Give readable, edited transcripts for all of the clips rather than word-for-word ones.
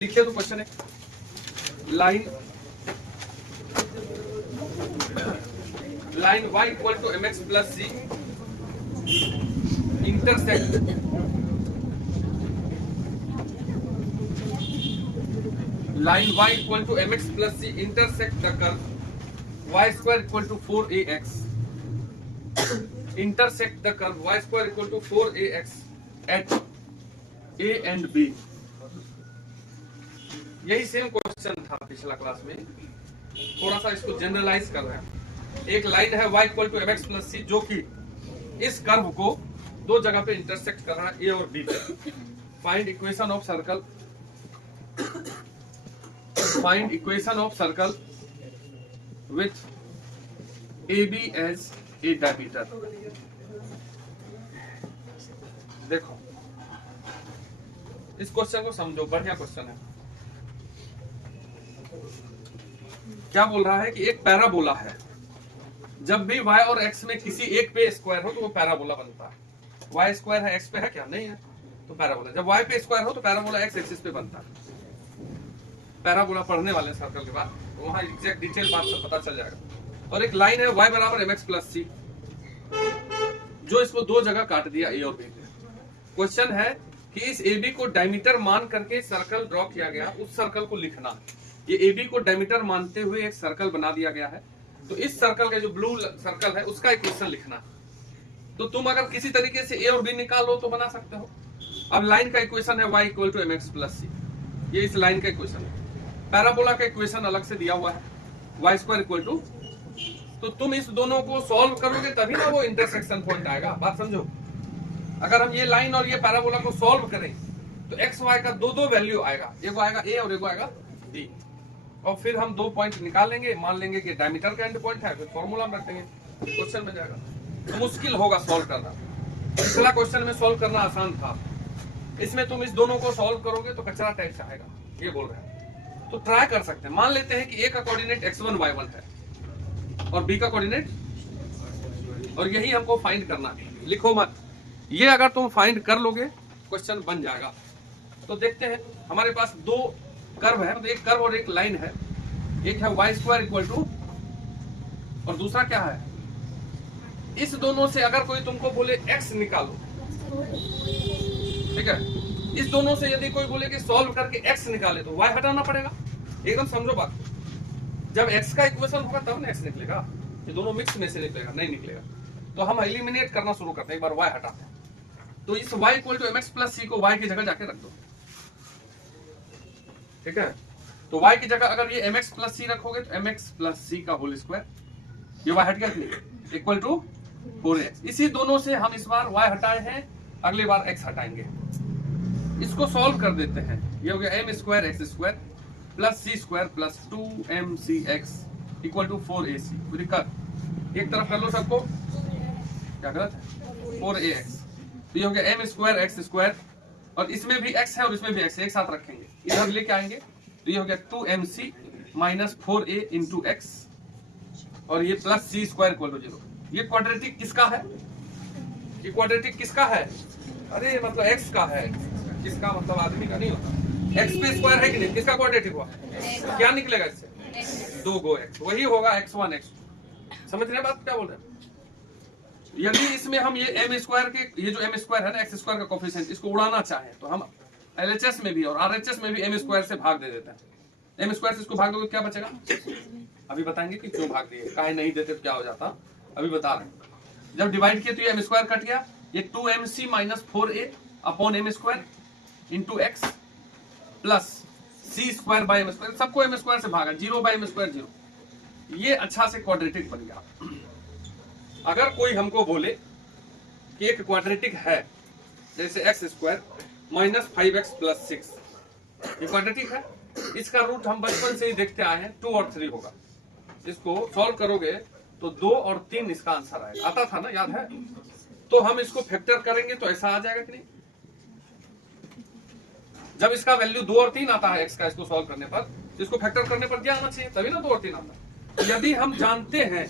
लिखिए तो क्वेश्चन है line y equal to mx plus c intersect line y equal to mx plus c intersect the curve y square equal to 4ax intersect the curve y square equal to 4ax at a and b। यही same question था पिछला class में, थोड़ा सा इसको generalise कर रहे हैं। एक लाइन है y equal to mx plus c जो कि इस कर्व को दो जगह पे इंटरसेक्ट कर रहा है a और b पे। Find equation of circle, find equation of circle with ab as a diameter. देखो इस क्वेश्चन को समझो, बढ़िया क्वेश्चन है। क्या बोल रहा है कि एक पैराबोला है, जब भी y और x में किसी एक पे स्क्वायर हो तो वो पैराबोला बनता है। y स्क्वायर है x पे है क्या? नहीं है, तो पैराबोला। जब y पे स्क्वायर हो तो पैराबोला x एक्सिस पे बनता है। पैराबोला पढ़ने वाले सर्कल के बाद तो वहां एग्जैक्ट डिटेल बात सब पता चल जाएगा। और एक लाइन है y बराबर mx प्लस c जो इसको दो जगह काट दिया a और b पे। क्वेश्चन है कि इस AB को डायमीटर मान करके सर्कल ड्रॉ किया गया, उस सर्कल को लिखना। ये AB को डायमीटर मानते हुए एक सर्कल बना दिया गया है, तो इस सर्कल का जो ब्लू सर्कल है उसका इक्वेशन लिखना। तो तुम अगर किसी तरीके से A और B निकालो तो बना सकते हो। अब लाइन का इक्वेशन है y equal to mx plus c, ये इस लाइन का इक्वेशन है। पैराबोला का इक्वेशन अलग से दिया हुआ है y स्क्वायर इक्वल टू, तो तुम इस दोनों को सॉल्व करोगे तभी ना वो इंटरसेक्शन पॉइंट आएगा। बात समझो, अगर हम ये लाइन और ये पैराबोला को सॉल्व करें तो एक्स वाई का दो दो वैल्यू आएगा, एक आएगा a और एक आएगा b, और फिर हम दो पॉइंट निकालेंगे, मान लेंगे कि डायमीटर का एंड पॉइंट है, फिर फॉर्मूला में रख देंगे, क्वेश्चन में जाएगा। तो मुश्किल होगा सॉल्व करना। पिछला क्वेश्चन में सॉल्व करना आसान था, इसमें तुम इस दोनों को सॉल्व करोगे तो कचरा टाइप से आएगा, ये बोल रहे हैं। तो ट्राई कर सकते हैं। मान लेते हैं कि a का कोऑर्डिनेट x1 y1 है और b का कोऑर्डिनेट, और यही हमको फाइंड करना है। लिखो मत, ये अगर तुम फाइंड कर लोगे क्वेश्चन बन जाएगा। तो देखते हैं, हमारे पास दो कर्व है, मतलब एक कर्व और एक लाइन है। एक है y स्क्वायर इक्वल टू, और दूसरा क्या है? इस दोनों से अगर कोई तुमको बोले x निकालो, ठीक है, इस दोनों से यदि कोई बोले कि सॉल्व करके x निकाले तो y हटाना पड़ेगा। एकदम समझो बात, जब x का इक्वेशन होगा तब ना x निकलेगा, ये दोनों मिक्स में से निकलेगा, नहीं निकलेगा। तो हम एलिमिनेट करना शुरू करते हैं, एक बार y हटाते हैं। तो इस y equal to mx plus c को y की जगह जाके रख दो, ठीक है। तो y की जगह अगर ये mx प्लस c रखोगे तो mx प्लस c का होल स्क्वायर, ये y हट गया कि नहीं, इक्वल टू 4x। इसी दोनों से हम इस बार y हटाए हैं, अगली बार x हटाएंगे। इसको सॉल्व कर देते हैं। ये हो गया m square x square plus c square plus 2mcx equal to 4ac। पूरी कर एक तरफ कर लो सबको, क्या गलत है, 4ax। तो ये हो गया m स्क्वायर x स्क्वायर, और इसमें भी x है और इसमें भी x है, एक साथ रखेंगे, इधर लेके आएंगे। तो ये हो गया 2mc minus 4a into x, और ये plus c square equal to 0। ये क्वाड्रेटिक किसका है? ये क्वाड्रेटिक किसका है? अरे मतलब x का है, किसका मतलब आदमी का नहीं होता। x पे स्क्वायर है कि नहीं, किसका क्वाड्रेटिक हुआ? क्या निकलेगा इससे? 2x, वही होगा x1 x2। समझ रहे बात क्या बोल रहे हैं? यदि इसमें हम ये m स्क्वायर के, ये जो m स्क्वायर है ना, x स्क्वायर का कोफिशिएंट, इसको उड़ाना चाहें तो हम LHS में भी और RHS में भी m स्क्वायर से भाग दे देते हैं। m स्क्वायर से इसको भाग दोगे क्या बचेगा? अभी बताएंगे कि क्यों भाग दिए, काहे नहीं देते तो क्या हो जाता, अभी बता रहे हैं। जब डिवाइड किए तो ये m स्क्वायर कट गया, ये 2mc minus 4a upon m square into x plus c square by m square, सबको m स्क्वायर से भागा, 0 बाय m स्क्वायर 0। ये अच्छा से क्वाड्रेटिक बन गया। अगर कोई हमको बोले कि एक क्वाड्रेटिक है, जैसे x square minus 5x plus 6, ये क्वाड्रेटिक है। इसका रूट हम बचपन से ही देखते आए हैं, 2 और 3 होगा। इसको सॉल्व करोगे तो 2 और 3 इसका आंसर आएगा, आता था ना, याद है? तो हम इसको फैक्टर करेंगे तो ऐसा आ जाएगा कि नहीं? जब इसका वैल्यू 2 और 3 आता है x का, इसको सॉल्व करने पर, इसको फैक्टर करने पर क्या आना चाहिए, तभी ना 2 और 3 आता है। तो यदि हम जानते हैं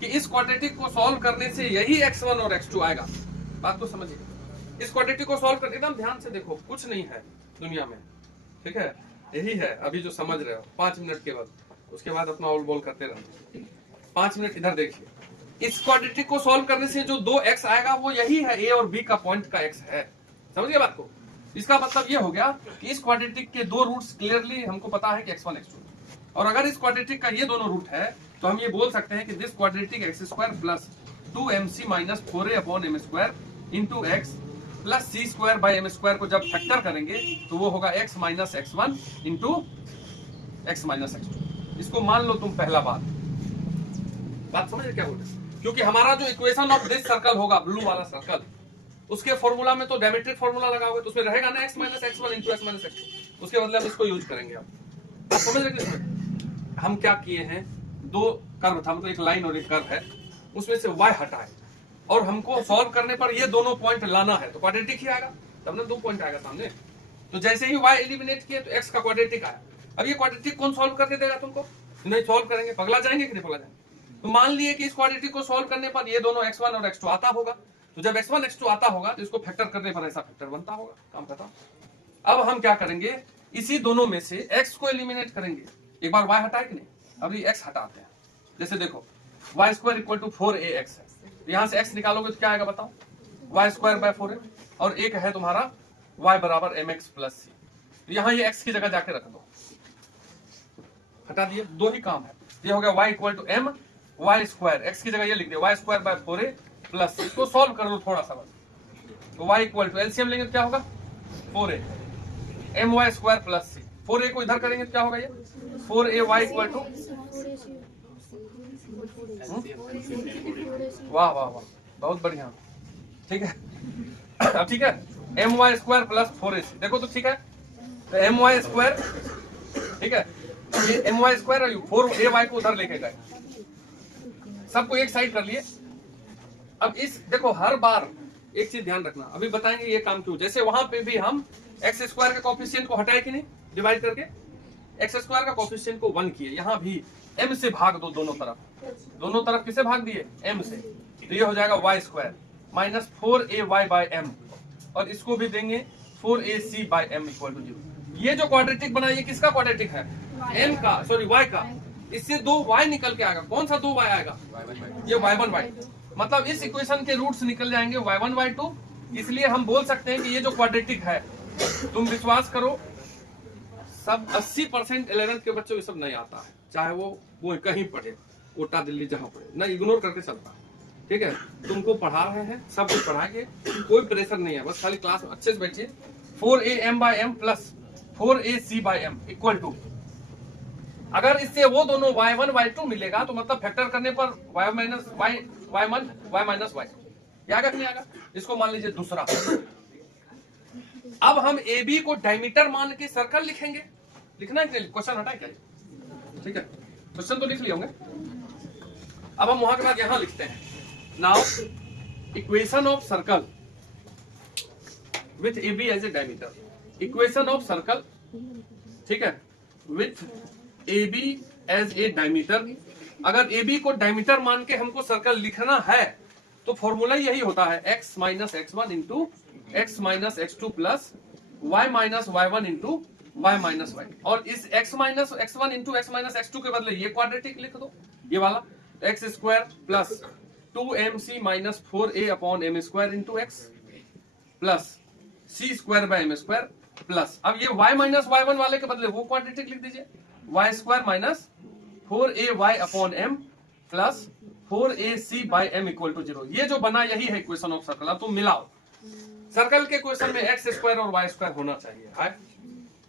कि इस क्वाड्रेटिक को सॉल्व करने से यही x1 और x2 आएगा, बात को समझिए। इस क्वाड्रेटिक को सॉल्व करने, एकदम ध्यान से देखो, कुछ नहीं है दुनिया में, ठीक है। यही है अभी जो समझ रहे हो 5 मिनट के बाद, उसके बाद अपना ऑल बॉल करते रहना। 5 मिनट इधर देखिए, इस क्वाड्रेटिक को सॉल्व करने से जो 2x आएगा वो यही है, ए और बी का पॉइंट का x है। समझिए बात को। इसका मतलब ये हो गया कि इस क्वाड्रेटिक के दो रूट्स क्लियरली हमको पता है कि x1 x2, और अगर इस क्वाड्रेटिक का ये दोनों रूट है तो हम ये बोल सकते हैं कि this quadratic x square plus 2mc minus 4a upon m square into x plus c square by m square को जब फैक्टर करेंगे तो वो होगा x minus x1 into x minus x2। इसको मान लो तुम पहला बात समझ रहे क्या बोल रहे? क्योंकि हमारा जो इक्वेशन ऑफ दिस सर्कल होगा, ब्लू वाला सर्कल, उसके फॉर्मूला में तो डायमेट्रिक फॉर्मूला लगाओगे तो उसमें रहेगा ना x minus x1 into x minus x2, उसके बदले हम इसको यूज करेंगे। आप समझ रहे हम क्या किए हैं, दो कर्व था, मतलब एक लाइन और एक कर्व है, उसमें से y हटाए और हमको सॉल्व करने पर ये दोनों पॉइंट लाना है, तो क्वाड्रेटिक ही आएगा, तब ना 2 पॉइंट आएगा सामने। तो जैसे ही y एलिमिनेट किए तो x का क्वाड्रेटिक आया। अब ये क्वाड्रेटिक कौन सॉल्व करके देगा तुमको? नहीं सॉल्व करेंगे, पगला जाएंगे कि नहीं पगला जाएंगे? तो मान लिए कि इस क्वाड्रेटिक को सॉल्व करने पर ये दोनों x1 और x2 आता होगा, तो जब x1 x2 आता होगा तो इसको फैक्टर करने पर ऐसा फैक्टर बनता होगा, काम खत्म। अब हम क्या करेंगे, इसी दोनों में से x को एलिमिनेट करेंगे। एक बार y हटाए कि नहीं, अभी x हटाते हैं। जैसे देखो y square equal to 4ax है, यहां से x निकालोगे तो क्या आएगा बताओ, y स्क्वायर बाय 4a, और एक है तुम्हारा y बराबर mx प्लस c, यहाँ ये x की जगह जाके रख दो, हटा दिए, दो ही काम है। ये हो गया y equal to m y square, x की जगह ये लिख दिया y square by 4a plus, इसको सॉल्व कर दो थोड़ा सा बस, तो y इक्वल टू एलसीएम लेंगे तो क्या होगा 4a my square plus c, 4a को इधर करेंगे तो क्या होगा ये 4ay इक्वल टू, वाह वाह वाह बहुत बढ़िया, ठीक है। अब ठीक है, my स्क्वायर प्लस 4ac, देखो तो ठीक है, तो my स्क्वायर, ठीक है, ये my स्क्वायर और 4ay को उधर लेके गए, सबको एक साइड कर लिए। अब इस देखो हर बार एक चीज ध्यान रखना, अभी बताएंगे ये काम क्यों। जैसे वहां पे भी हम एक्स स्क्वायर का कोफिशिएंट को हटाए कि नहीं, डिवाइड करके एक्स स्क्वायर का कोफिशिएंट को 1 किए, यहाँ भी m से भाग दो, दोनों तरफ किसे भाग दिए m से, तो ये हो जाएगा y square minus 4ay by m, और इसको भी देंगे 4ac by m equal to 0। ये जो क्वाड्रेटिक बना ये किसका क्वाड्रेटिक है, m का, सॉरी y का, इससे 2y निकल के आएगा, कौन सा 2y आएगा, ये y1 y2, मतलब इस इक्वेशन के रूट्स निकल जाएंगे y1 y2, इसलिए हम बोल सकते हैं कि ये जो क्वाड्रेटिक है, तुम विश्वास करो सब 80% 11th के बच्चों को सब नहीं आता है, चाहे वो कहीं पढ़े, कोटा दिल्ली जहां पढ़े, ना इग्नोर करके चलता है, ठीक है। तुमको पढ़ा रहे हैं, सब कुछ पढ़ाएंगे, कोई प्रेशर नहीं है, बस खाली क्लास में अच्छे से बैठिए। 4am by m plus 4ac by m equal to, अगर इससे वो दोनों y1 y2 मिलेगा तो मतलब फैक्टर करने पर y minus y1 y minus y, ये आएगा कि नहीं आएगा? इसको मान लीजिए दूसरा। अब हम ए बी को डायमीटर मान के सर्कल लिखेंगे, लिखना है क्वेश्चन हटाए क्या, ठीक है, क्वेश्चन तो लिख लिए होंगे। अब हम वहां के बाद यहां लिखते हैं, now equation of circle with A B as a diameter, equation of circle, ठीक है, with A B as a diameter. अगर ए बी को डायमीटर मान के हमको सर्कल लिखना है तो फॉर्मूला यही होता है x minus x1 into x minus x2 plus y minus y1 into y minus y, और इस x minus x1 into x minus x2 के बदले ये क्वाड्रेटिक लिख दो, ये वाला x square plus 2mc minus 4a upon m square into x plus c square by m square plus, अब ये y माइनस y1 वाले के बदले वो क्वाड्रेटिक लिख दीजिए, y square minus 4ay upon m plus 4ac by m equal to 0। ये जो बना यही है इक्वेशन ऑफ सर्कल। अब तुम मिलाओ, सर्कल के क्वेश्चन में एक्स स्क्वायर और वाई स्क्वायर होना चाहिए है,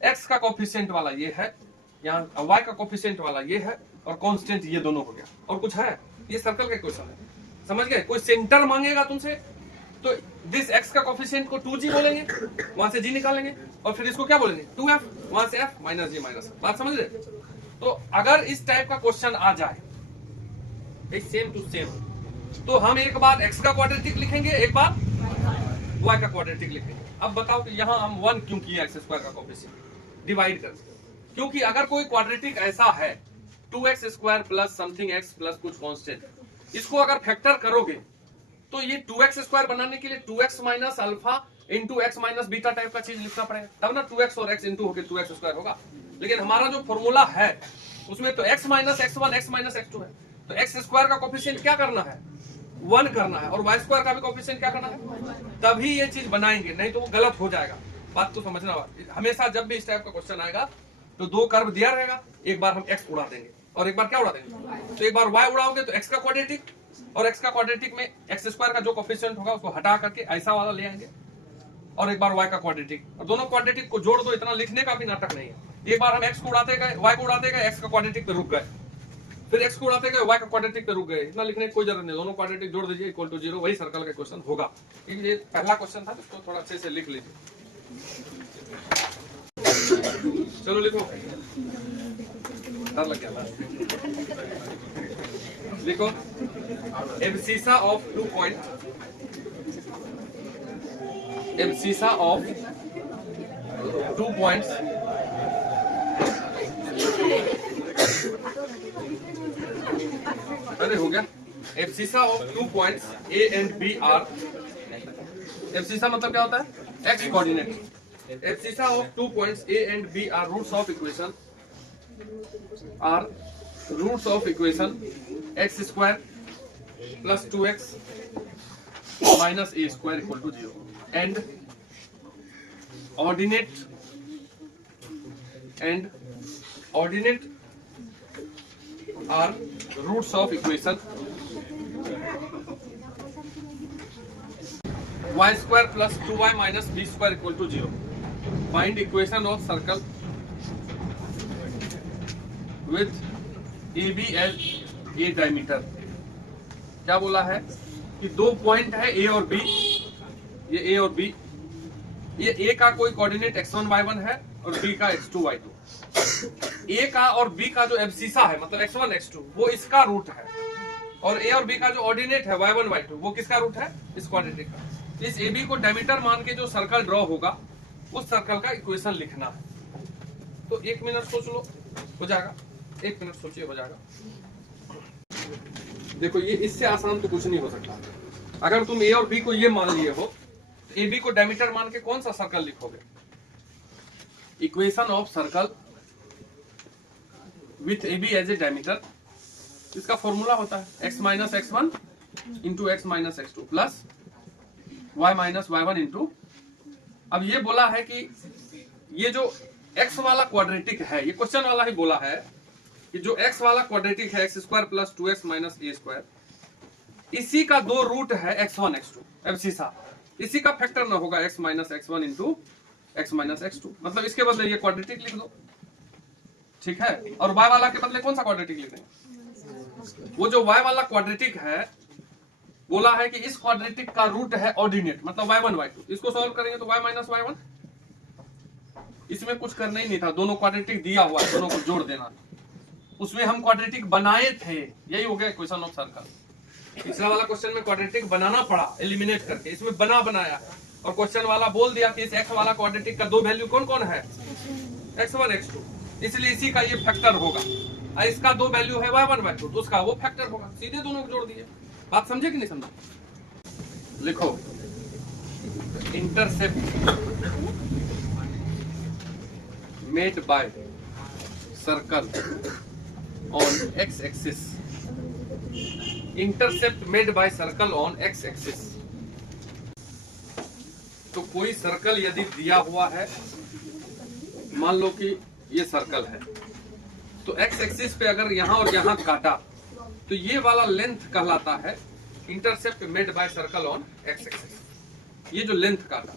एक्स का कोफिशिएंट वाला ये है, यहाँ वाई का कोफिशिएंट वाला ये है, और कांस्टेंट ये दोनों हो गया, और कुछ है, ये सर्कल का क्वेश्चन है, समझ गए। कोई सेंटर मांगेगा तुमसे तो दिस एक्स का कोफिशिएंट को 2g बोलेंगे, वहां से g निकालेंगे, और फिर इसको क्या बोलेंगे 2f, वहां से f माइनस g माइनस, बात समझ रहे। तो अगर इस टाइप का क्वेश्चन आ जाए सेम टू सेम, तो हम एक बार x का क्वाड्रेटिक लिखेंगे, एक बार y का क्वाड्रेटिक लिखेंगे। अब बताओ कि यहाँ हम 1 क्यों किया एक्स स्क्वायर का कोफिशिएंट डिवाइड कर, क्योंकि अगर कोई क्वाड्रेटिक ऐसा है 2x square plus something x plus कुछ कांस्टेंट, इसको अगर फैक्टर करोगे तो ये 2x स्क्वायर बनाने के लिए 2x minus alpha into x minus beta type का चीज लिखना पड़ेगा, तब ना 2x और x इंटू होकर 2x स्क्वायर होगा। लेकिन हमारा जो फॉर्मूला है उसमें तो x minus x1 x minus x2 है, तो x स्क्वायर का कोफिशिएंट क्या करना है, 1 करना है, और y स्क्वायर का भी कोफिशिएंट क्या करना है, तभी ये चीज बनाएंगे, नहीं तो वो गलत हो जाएगा। बात को समझना, हमेशा जब भी इस टाइप का क्वेश्चन आएगा तो दो कर्व दिया रहेगा, एक बार हम x उड़ा देंगे और एक बार क्या उड़ा देंगे, तो एक बार y उड़ाओगे तो x का क्वाड्रेटिक, और x का क्वाड्रेटिक में x स्क्वायर का जो कोफिशिएंट होगा उसको हटा करके ऐसा वाला ले आएंगे, और एक बार y का क्वाड्रेटिक, और दोनों क्वाड्रेटिक को जोड़ दो, इतना लिखने का भी नाटक नहीं है। एक बार हम x को उड़ाते गए, y को उड़ाते गए, x का क्वाड्रेटिक पे रुक गए, फिर x को उड़ाते गए, y का क्वाड्रेटिक पे रुक गए, इतना लिखने की कोई जरूरत नहीं, दोनों क्वाड्रेटिक जोड़ दीजिए इक्वल टू 0, वही सर्कल का क्वेश्चन होगा। ये पहला क्वेश्चन था, इसको थोड़ा अच्छे से लिख लीजिए। चलो लिखो, डर लग गया था, लिखो abscissa of 2 point, abscissa of 2 points अरे हो गया, abscissa of 2 points A and B are, abscissa मतलब क्या होता है, x coordinate, abscissa of 2 points A and B are roots of equation, are roots of equation x square plus 2x minus a square equal to 0 and ordinate are roots of equation y square plus 2y minus b square equal to 0. Find equation of circle with AB as a diameter. क्या बोला है कि दो point है A और B, ये A और B, ये A का कोई कोऑर्डिनेट x1 y1 है और B का x2 y2। A का और B का जो एब्सिसा है मतलब x1 x2 वो इसका रूट है, और A और B का जो ऑर्डिनेट है y1 y2 वो किसका रूट है, इस क्वाड्रेटिक का। इस AB को डायमीटर मान के जो सर्कल ड्रॉ होगा उस सर्कल का इक्वेशन लिखना है। तो 1 मिनट सोच लो, हो जाएगा, 1 मिनट सोचिए, हो जाएगा। देखो ये इससे आसान तो कुछ नहीं हो सकता। अगर तुम A और B को ये मान लिए हो तो AB को डायमीटर मान के कौन सा सर्कल लिखोगे, equation of circle with AB as a diameter, इसका फॉर्मूला होता है x minus x1 into x minus x2 plus y minus y1 into, अब ये बोला है कि ये जो x वाला क्वाड्रेटिक है, ये क्वेश्चन वाला ही बोला है कि जो x वाला क्वाड्रेटिक है x square plus 2x minus a square, इसी का दो रूट है x1 x2 एब्सिसा, इसी का फैक्टर ना होगा x minus x1 into x minus x2, मतलब इसके बदले ये क्वाड्रेटिक लिख दो, ठीक है। और y वाला के बदले कौन सा क्वाड्रेटिक लिख देंगे, वो जो y वाला क्वाड्रेटिक है बोला है कि इस क्वाड्रेटिक का रूट है ऑर्डिनेट मतलब y1 y2, इसको सॉल्व करेंगे तो y माइनस y1, इसमें कुछ करना ही नहीं था, दोनों क्वाड्रेटिक दिया हुआ है, दोनों को जोड़ देना, उसमें हम क्वाड्रेटिक बनाए थे, यही हो गया इक्वेशन ऑफ सर्कल। पिछला वाला क्वेश्चन में क्वाड्रेटिक बनाना पड़ा एलिमिनेट करके, इसमें बनाया, और क्वेश्चन वाला बोल दिया कि इस x वाला क्वाड्रेटिक का दो वैल्यू कौन कौन है, x1 x2, इसलिए इसी का ये फैक्टर होगा, और इसका दो वैल्यू है y1 y2 तो उसका वो फैक्टर होगा, सीधे दोनों को जोड़ दिए। बात समझे कि नहीं समझे, लिखो intercept made by circle on x axis, intercept made by circle on x axis. तो कोई सर्कल यदि दिया हुआ है, मान लो कि ये सर्कल है, तो x एक्सिस पे अगर यहां और यहां काटा तो ये वाला लेंथ कहलाता है intercept made by circle on x axis, ये जो लेंथ काटा।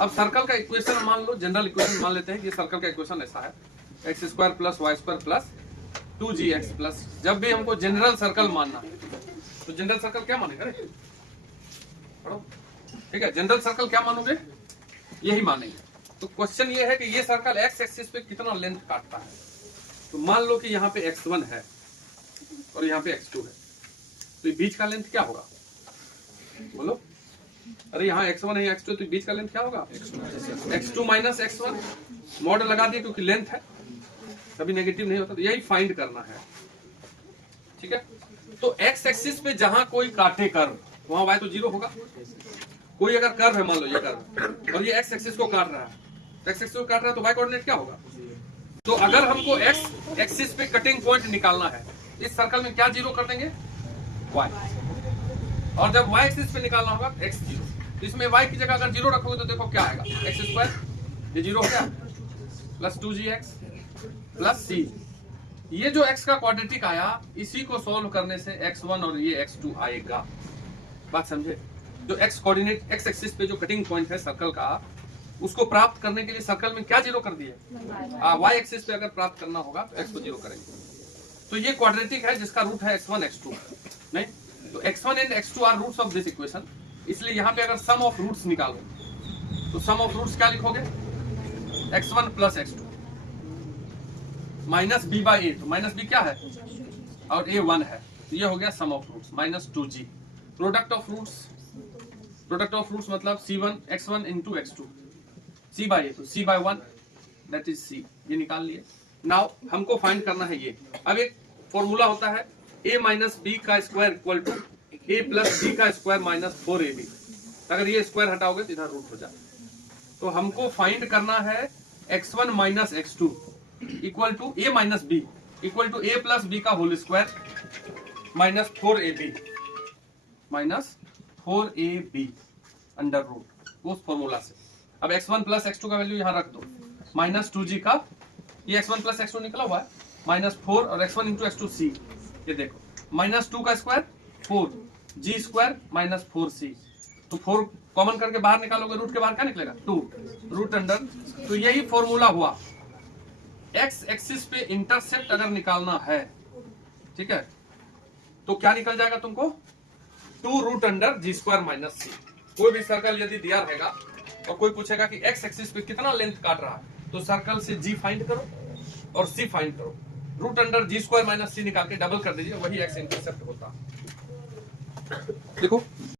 अब सर्कल का इक्वेशन मान लो, जनरल इक्वेशन मान लेते हैं कि ये सर्कल का इक्वेशन ऐसा है, x square plus y square plus 2gx plus, जब भी हमको जनरल सर्कल मानना है तो जनरल सर्कल क्या मानेगा, पढ़ो, ठीक है, जनरल सर्कल क्या मानोगे, यही मानेंगे। तो क्वेश्चन ये है कि ये सर्कल एक्स एक्सिस पे कितना लेंथ काटता है, तो मान लो कि यहाँ पे x1 है और यहाँ पे x2 है, तो ये बीच का लेंथ क्या होगा, बोलो, अरे यहाँ x1 है x2, तो बीच का लेंथ क्या होगा, x2 माइनस x1, मॉड लगा दिए क्योंकि लेंथ है, कभी नेगेटिव नहीं होता, तो यही फाइंड करना है, ठीक है। तो x एक्सिस पे जहां कोई काटे कर्व वहां y तो 0 होगा, कोई अगर कर्व है मान लो ये कर्व और ये x एक्सिस को काट रहा है, x एक्सिस को काट रहा है तो y कोऑर्डिनेट क्या होगा तो अगर हमको एक्स एक्सिस पे कटिंग पॉइंट निकालना है, इस सर्कल में क्या जीरो कर देंगे, वाई, और जब वाई एक्सिस पे निकालना होगा एक्स जीरो। इसमें वाई की जगह अगर जीरो रखोगे तो देखो क्या आएगा, एक्स स्क्वायर, ये जीरो हो गया, प्लस 2gx प्लस सी। ये जो x का क्वाड्रेटिक आया, इसी को सॉल्व करने से x1 और ये x2 आएगा। बात समझे? जो x कोऑर्डिनेट x एक्सिस पे जो कटिंग पॉइंट है सर्कल का, उसको प्राप्त करने के लिए सर्कल में क्या जीरो कर दिए, y एक्सिस पे अगर प्राप्त करना होगा तो x को जीरो करेंगे। तो ये क्वाड्रेटिक है जिसका रूट है x1 x2, नहीं तो x1 and x2 are roots of this equation. इसलिए यहाँ पे अगर सम ऑफ रूट्स निकालो तो सम ऑफ रूट्स क्या लिखोगे, x1 plus x2 minus b by a, तो माइनस b क्या है और a 1 है, तो ये हो गया sum of roots minus 2g। Product of roots मतलब c1 x1 into x2 c by a, तो c by 1 that is c, ये निकाल लिए। नाउ हमको फाइंड करना है ये। अब एक फॉर्मूला होता है a माइनस बी का square equal to a plus b का स्क्वायर माइनस 4ab। अगर ये स्क्वायर हटाओगे तो इधर रूट हो जाए। तो हमको फाइंड करना है x1 minus x2 equal to a minus b equal to a plus b का whole square minus 4ab under root, उस फॉर्मूला से। अब x1 प्लस x2 का वैल्यू यहां रख दो, माइनस 2g का, ये x1 प्लस x2 निकला हुआ है, माइनस 4 और x1 इंटू x2 c, ये देखो माइनस 2 का square 4g square minus 4c, तो 4 कॉमन करके बाहर निकालोगे, रूट के बाहर क्या निकलेगा 2 रूट अंडर। तो यही फॉर्मूला हुआ, x एक्सिस पे इंटरसेप्ट अगर निकालना है, ठीक है, तो क्या निकल जाएगा तुमको 2 रूट अंडर जी स्क्वायर माइनस सी। कोई भी सर्कल यदि दिया रहेगा और कोई पूछेगा कि x एक्सिस पे कितना लेंथ काट रहा है, तो सर्कल से g फाइंड करो और c फाइंड करो, रूट अंडर जी स्क्वायर माइनस सी निकाल के डबल कर दीजिए, वही x इंटरसेप्ट होता है। देखो